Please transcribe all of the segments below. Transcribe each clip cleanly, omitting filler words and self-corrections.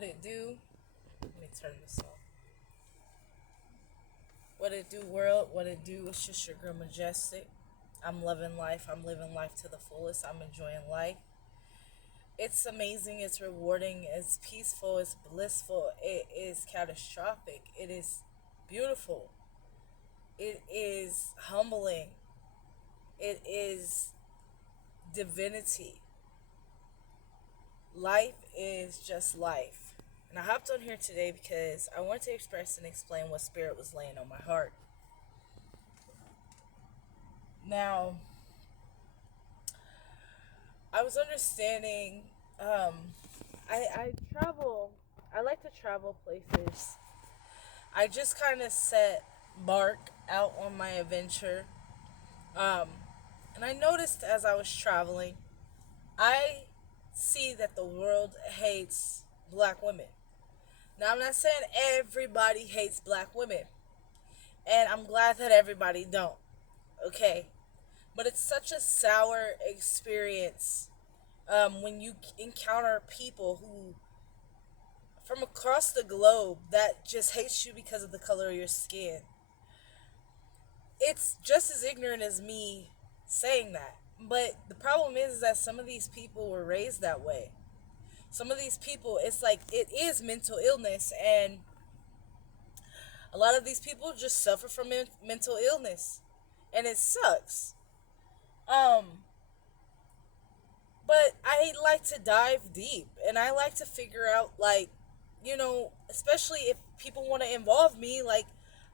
What it do? Let me turn this off. What it do, world? What it do? It's just your girl Majestic. I'm loving life. I'm living life to the fullest. I'm enjoying life. It's amazing. It's rewarding. It's peaceful. It's blissful. It is catastrophic. It is beautiful. It is humbling. It is divinity. Life is just life. And I hopped on here today because I wanted to express and explain what Spirit was laying on my heart. Now, I was understanding, um, I travel, I like to travel places. I just kind of set Mark out on my adventure. Um, and I noticed as I was traveling, I see that the world hates black women. Now, I'm not saying everybody hates black women, and I'm glad that everybody don't. Okay, but it's such a sour experience when you encounter people who, from across the globe, that just hates you because of the color of your skin. It's just as ignorant as me saying that. But the problem is that some of these people were raised that way. Some of these people, it's like it is mental illness, and a lot of these people just suffer from mental illness, and it sucks. Um, but I like to dive deep, and I like to figure out, like, especially if people want to involve me, like,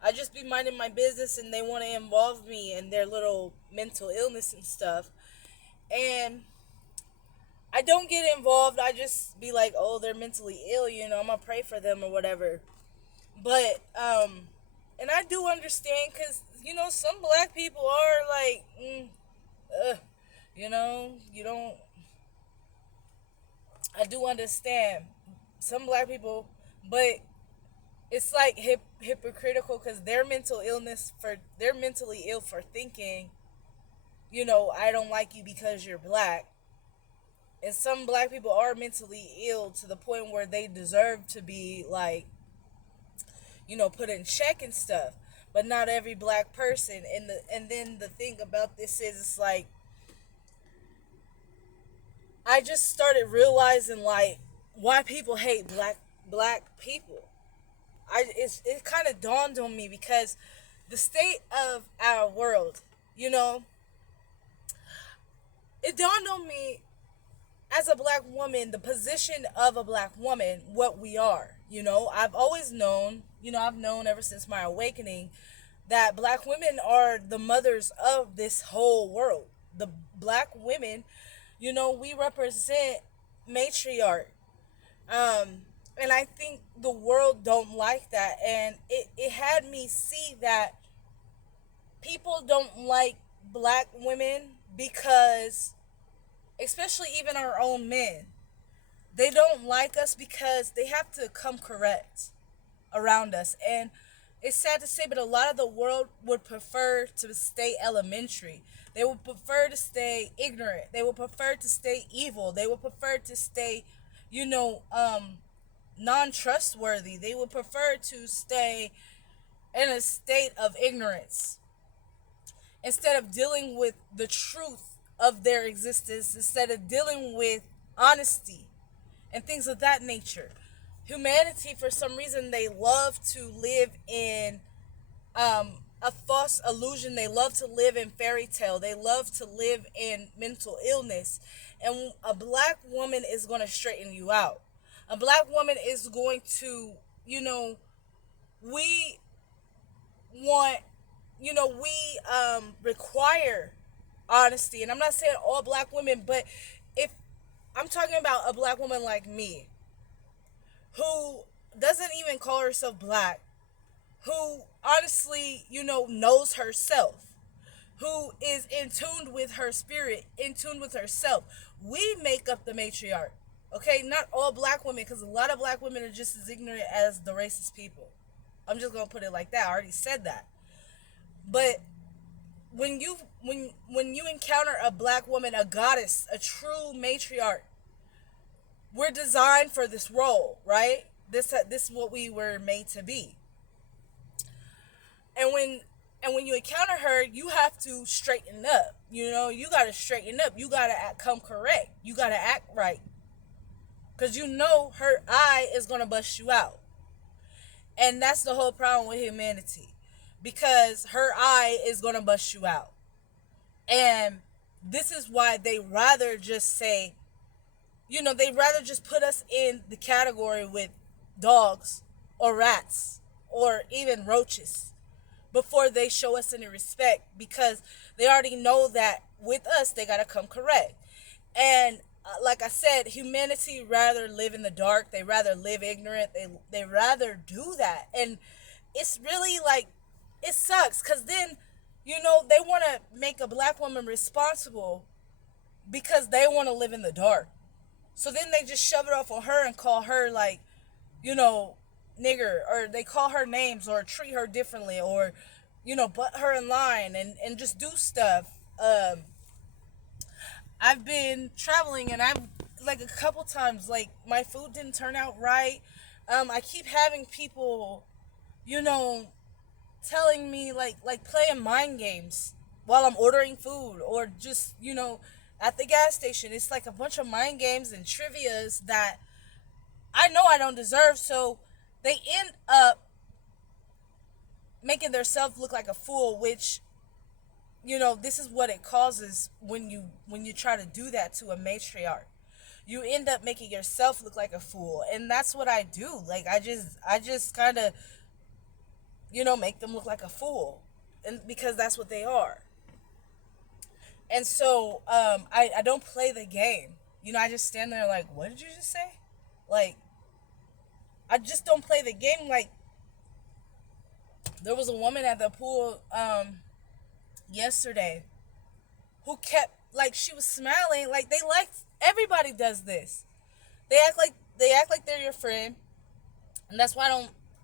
I just be minding my business and they want to involve me in their little mental illness and stuff. And I don't get involved. I just be like, oh, they're mentally ill, I'm gonna pray for them or whatever. But and I do understand, because some black people are like, you don't. I do understand some black people, but it's like hypocritical, because they're mentally ill for thinking, I don't like you because you're black. And some black people are mentally ill to the point where they deserve to be, like, put in check and stuff. But not every black person. And then the thing about this is, it's like, I just started realizing, like, why people hate black people. It kind of dawned on me, because the state of our world, it dawned on me, as a black woman, the position of a black woman, what we are. I've always known, I've known ever since my awakening, that black women are the mothers of this whole world. The black women, we represent matriarch. And I think the world don't like that. And it had me see that people don't like black women because, especially even our own men, they don't like us because they have to come correct around us. And it's sad to say, but a lot of the world would prefer to stay elementary. They would prefer to stay ignorant. They would prefer to stay evil. They would prefer to stay, non-trustworthy. They would prefer to stay in a state of ignorance instead of dealing with the truth of their existence, instead of dealing with honesty and things of that nature. Humanity, for some reason, they love to live in a false illusion. They love to live in fairy tale. They love to live in mental illness. And a black woman is going to straighten you out. A black woman is going to, we want, we require honesty. And I'm not saying all black women, but if I'm talking about a black woman like me, who doesn't even call herself black, who honestly, knows herself, who is in tune with her spirit, in tune with herself. We make up the matriarch. Okay, not all black women, because a lot of black women are just as ignorant as the racist people. I'm just gonna put it like that. I already said that. But when you encounter a black woman, a goddess, a true matriarch, we're designed for this role, right? This is what we were made to be. And when you encounter her, you have to straighten up. You know, you got to straighten up. You got to come correct. You got to act right. Because you know her eye is going to bust you out. And that's the whole problem with humanity. Because her eye is going to bust you out. And this is why they rather just say, they rather just put us in the category with dogs or rats or even roaches before they show us any respect, because they already know that with us they got to come correct. And like I said, humanity rather live in the dark. They rather live ignorant. They rather do that. And it's really like, it sucks, because then they want to make a black woman responsible because they want to live in the dark. So then they just shove it off on her and call her like, nigger, or they call her names or treat her differently, or butt her in line and just do stuff. I've been traveling, and I've like a couple times, like, my food didn't turn out right. I keep having people telling me like playing mind games while I'm ordering food, or just at the gas station. It's like a bunch of mind games and trivias that I know I don't deserve, so they end up making themselves look like a fool, which this is what it causes when you try to do that to a matriarch. You end up making yourself look like a fool, and that's what I do. Like, I just kind of make them look like a fool, and because that's what they are. And so I don't play the game. I just stand there like, what did you just say? Like, I just don't play the game. Like, there was a woman at the pool yesterday who kept, like, she was smiling. Like, everybody does this. They act like they're your friend. And that's why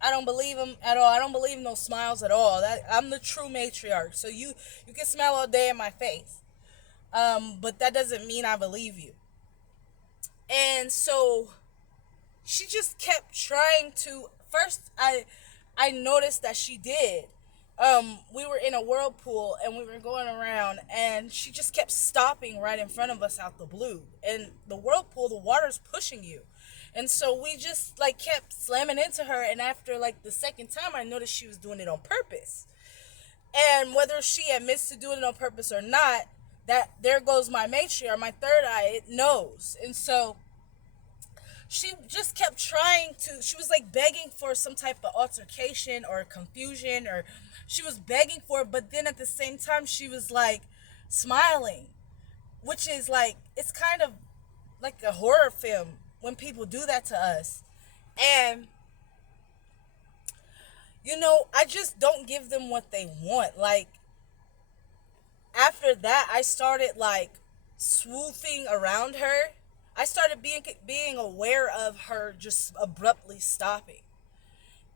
I don't believe them at all. I don't believe in those smiles at all. I'm the true matriarch. So you can smile all day in my face. But that doesn't mean I believe you. And so she just kept trying to. First, I noticed that she did. We were in a whirlpool and we were going around, and she just kept stopping right in front of us out the blue. And the whirlpool, the water's pushing you. And so we just like kept slamming into her. And after like the second time, I noticed she was doing it on purpose. And whether she admits to doing it on purpose or not, that there goes my matriarch, my third eye, it knows. And so she just kept trying to, she was like begging for some type of altercation or confusion, or she was begging for it, but then at the same time she was like smiling, which is like, it's kind of like a horror film when people do that to us. And I just don't give them what they want. Like, after that, I started like swooping around her. I started being aware of her just abruptly stopping.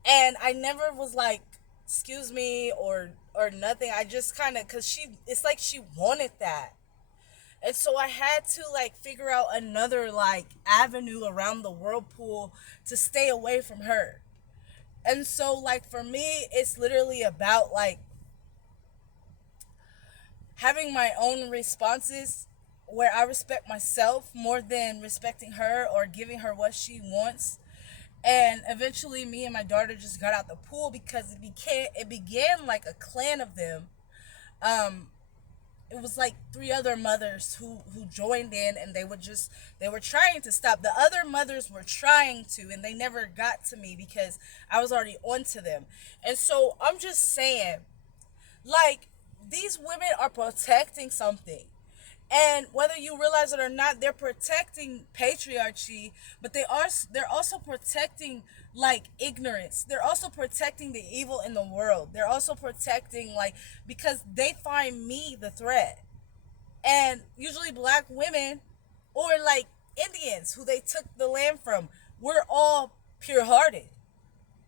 And I never was like, excuse me, or nothing. I just kind of, because it's like she wanted that. And so I had to like figure out another like avenue around the whirlpool to stay away from her. And so like for me, it's literally about like having my own responses where I respect myself more than respecting her or giving her what she wants. And eventually me and my daughter just got out the pool because it began like a clan of them. It was like 3 other mothers who joined in, and they were trying to stop. The other mothers were trying to, and they never got to me because I was already onto them. And so I'm just saying, like, these women are protecting something. And whether you realize it or not, they're protecting patriarchy, but they're also protecting like ignorance. They're also protecting the evil in the world. They're also protecting like, because they find me the threat. And usually black women or like Indians who they took the land from, we're all pure-hearted.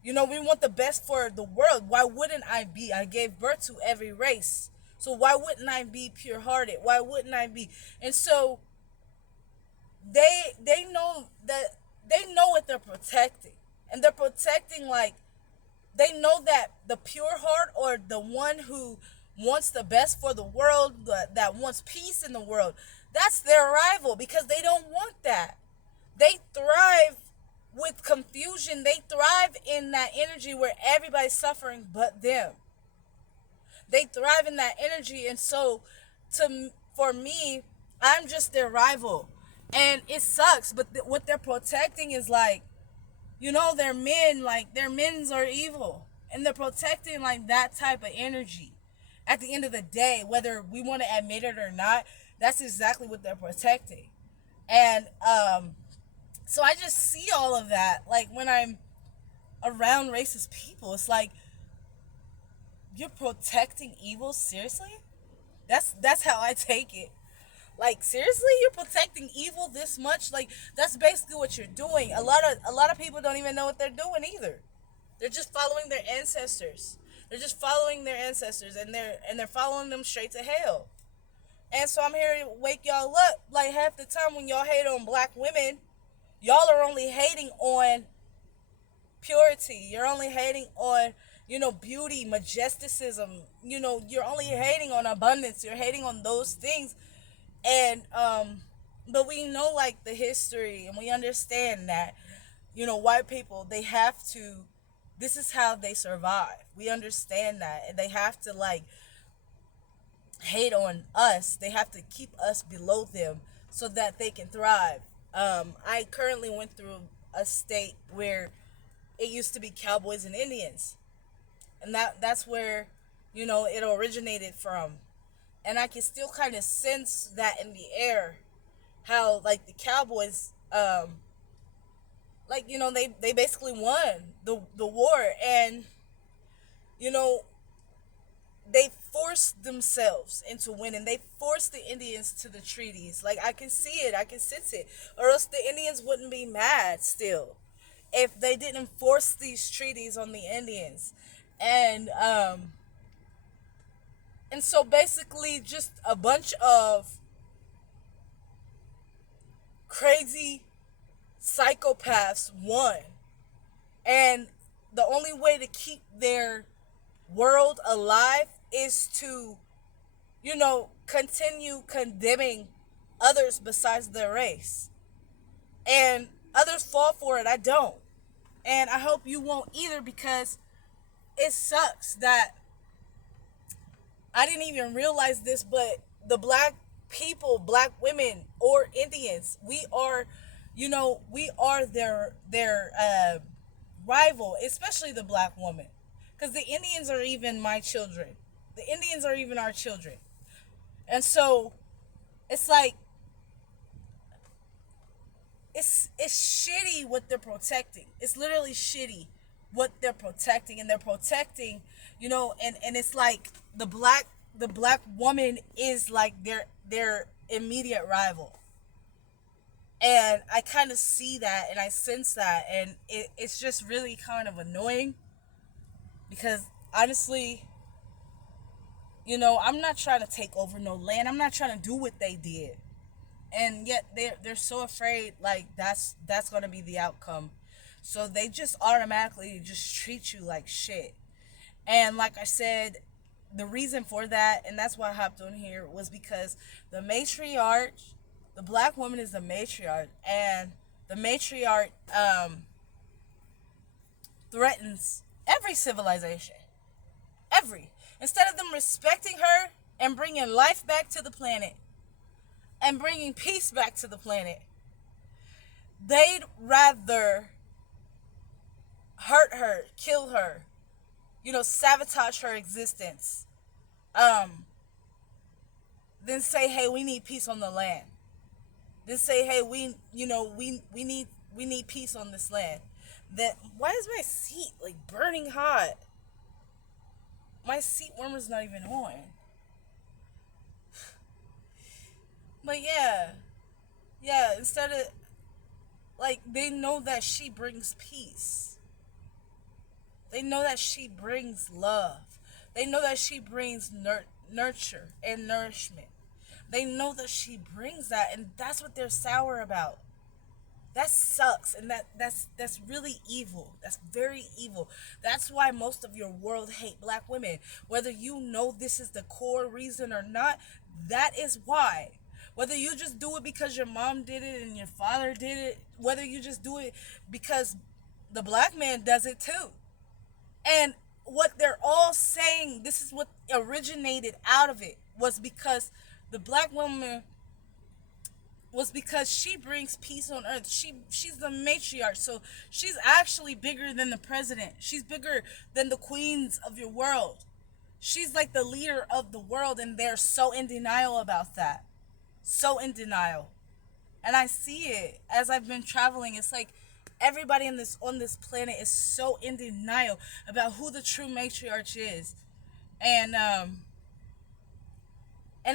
We want the best for the world. Why wouldn't I be? I gave birth to every race. So why wouldn't I be pure-hearted? Why wouldn't I be? And so they know that they know what they're protecting, and they're protecting, like, they know that the pure heart, or the one who wants the best for the world, that wants peace in the world, that's their rival, because they don't want that. They thrive with confusion. They thrive in that energy where everybody's suffering but them. They thrive in that energy, and so for me, I'm just their rival, and it sucks. But what they're protecting is, like, their men, like, their men's are evil, and they're protecting, like, that type of energy. At the end of the day, whether we want to admit it or not, that's exactly what they're protecting. And so I just see all of that, like, when I'm around racist people. It's like, you're protecting evil? Seriously? That's how I take it. Like, seriously, you're protecting evil this much? Like, that's basically what you're doing. A lot of people don't even know what they're doing either. They're just following their ancestors. They're just following their ancestors, and they're following them straight to hell. And so I'm here to wake y'all up. Like, half the time when y'all hate on black women, y'all are only hating on purity. You're only hating on, beauty, majesticism. You're only hating on abundance. You're hating on those things. And but we know, like, the history, and we understand that, white people, they have to, this is how they survive. We understand that, and they have to, like, hate on us. They have to keep us below them so that they can thrive. I currently went through a state where it used to be cowboys and Indians, and that's where, it originated from. And I can still kind of sense that in the air, how, like, the cowboys, like, they basically won the war, and, you know they forced themselves into winning. They forced the Indians to the treaties. Like, I can see it, I can sense it, or else the Indians wouldn't be mad still if they didn't force these treaties on the Indians. And so basically, just a bunch of crazy psychopaths won. And the only way to keep their world alive is to, continue condemning others besides their race. And others fall for it. I don't. And I hope you won't either, because it sucks that I didn't even realize this, but the black people, black women, or Indians, we are their rival, especially the black woman, because the Indians are even my children. The Indians are even our children, and so it's like, it's shitty what they're protecting. It's literally shitty what they're protecting, and they're protecting, and it's like the black woman is like their immediate rival. And I kind of see that, and I sense that, and it's just really kind of annoying, because honestly, I'm not trying to take over no land. I'm not trying to do what they did, and yet they're so afraid, like, that's going to be the outcome. So they just automatically just treat you like shit. And like I said, the reason for that, and that's why I hopped on here, was because the matriarch, the black woman, is the matriarch, and the matriarch threatens every civilization. Instead of them respecting her and bringing life back to the planet and bringing peace back to the planet, they'd rather hurt her, kill her, sabotage her existence, then say, hey, we need peace on the land. Then say, hey, we need peace on this land. That, why is my seat, like, burning hot? My seat warmer's not even on. But yeah, instead of, like, they know that she brings peace. They know that she brings love. They know that she brings nurture and nourishment. They know that she brings that, and that's what they're sour about. That sucks, and that's really evil. That's very evil. That's why most of your world hate black women. Whether you know this is the core reason or not, that is why. Whether you just do it because your mom did it and your father did it, whether you just do it because the black man does it too. And what they're all saying, this is what originated out of it, was because the black woman was because she brings peace on earth. She's the matriarch, so she's actually bigger than the president. She's bigger than the queens of your world. She's like the leader of the world, and they're so in denial about that. So in denial. And I see it as I've been traveling. It's like everybody in this on this planet is so in denial about who the true matriarch is. And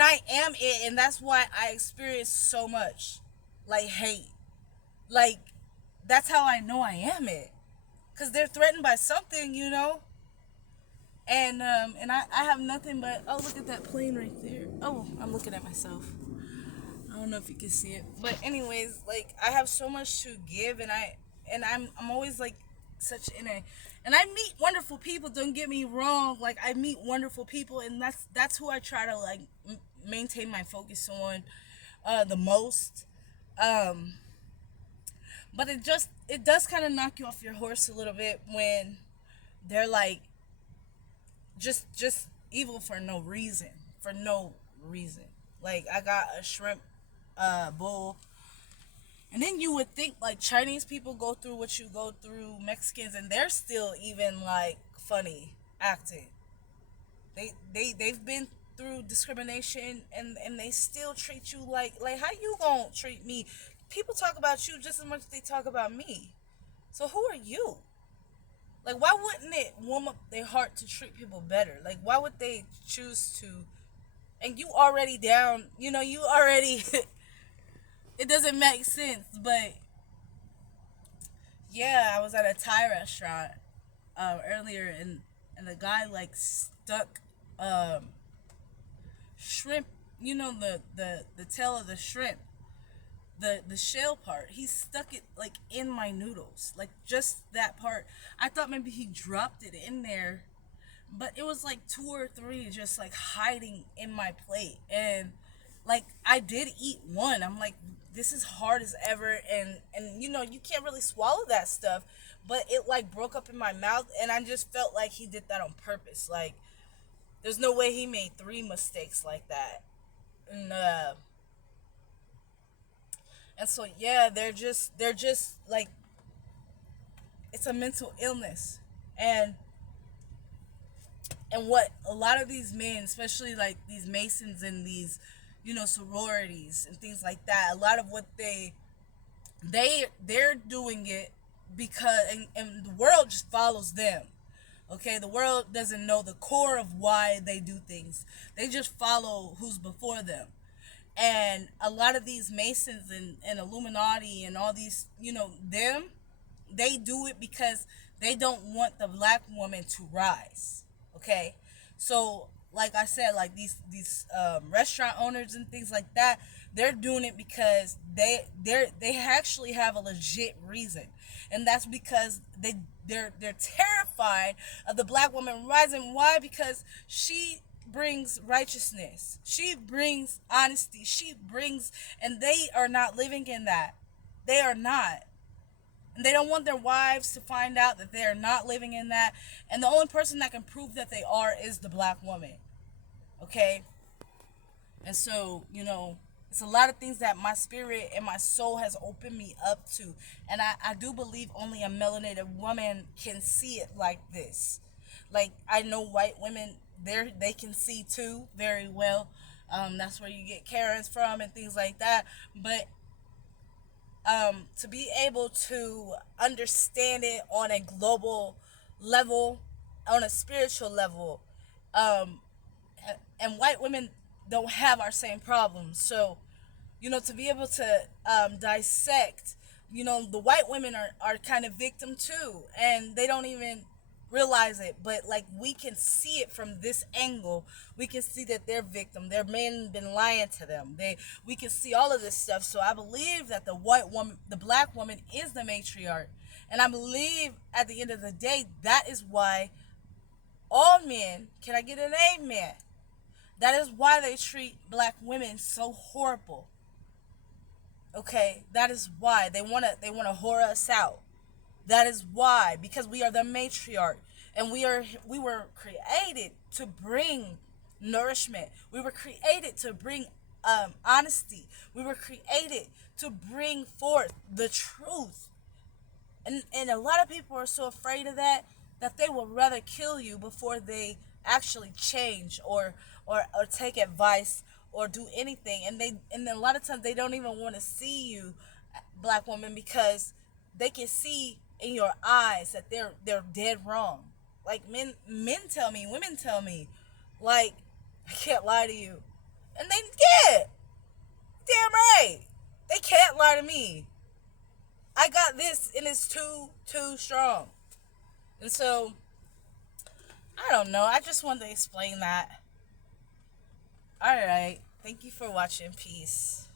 I am it, and that's why I experience so much like hate. Like, that's how I know I am it, because they're threatened by something, you know. And I have nothing but, oh, look at that plane right there. Oh, I'm looking at myself. I don't know if you can see it, but anyways, like, I have so much to give, and I'm always like such in a, and I meet wonderful people. Don't get me wrong, like, I meet wonderful people, and that's who I try to like maintain my focus on the most. Um, but it does kind of knock you off your horse a little bit when they're like just evil for no reason, for no reason. Like, I got a shrimp bowl. And then you would think like Chinese people go through what you go through, Mexicans, and they're still even like funny acting. They've been through discrimination, and they still treat you like how you gonna treat me? People talk about you just as much as they talk about me. So who are you? Like, why wouldn't it warm up their heart to treat people better? Like, why would they choose to? And you already down, you already it doesn't make sense. But yeah, I was at a Thai restaurant earlier, and the guy like stuck shrimp, the tail of the shrimp, the shell part. He stuck it like in my noodles, like just that part. I thought maybe he dropped it in there, but it was like two or three just like hiding in my plate. And like, I did eat one. I'm like, this is hard as ever, and you can't really swallow that stuff, but it like broke up in my mouth, and I just felt like he did that on purpose. Like, there's no way he made three mistakes like that. And so yeah, they're just like, it's a mental illness. And what a lot of these men, especially like these Masons and these, sororities and things like that, a lot of what they're doing it because, and the world just follows them. Okay, the world doesn't know the core of why they do things. They just follow who's before them. And a lot of these Masons and Illuminati and all these, they do it because they don't want the black woman to rise. Okay, so like I said, like these restaurant owners and things like that, they're doing it because they actually have a legit reason, and that's because they're terrified of the black woman rising. Why? Because she brings righteousness, she brings honesty, she brings, and they are not living in that. They are not. And they don't want their wives to find out that they are not living in that. And the only person that can prove that they are is the black woman. Okay? And so, it's a lot of things that my spirit and my soul has opened me up to. And I do believe only a melanated woman can see it like this. Like, I know white women, they can see too very well. That's where you get Karens from and things like that. But to be able to understand it on a global level, on a spiritual level, and white women don't have our same problems. So, to be able to dissect, the white women are kind of victim too, and they don't even realize it, but like we can see it from this angle. We can see that they're victim, their men been lying to them. We can see all of this stuff. So I believe that the white woman, the black woman, is the matriarch, and I believe at the end of the day that is why all men, can I get an amen? That is why they treat black women so horrible. Okay, that is why they wanna whore us out. That is why, because we are the matriarch, and we were created to bring nourishment. We were created to bring honesty. We were created to bring forth the truth. And a lot of people are so afraid of that they will rather kill you before they actually change or take advice or do anything. And then a lot of times they don't even want to see you, black woman, because they can see in your eyes that they're dead wrong. Like men tell me, women tell me, like, I can't lie to you. And they can't. Damn right. They can't lie to me. I got this, and it's too strong. And so I don't know. I just wanted to explain that. All right. Thank you for watching. Peace.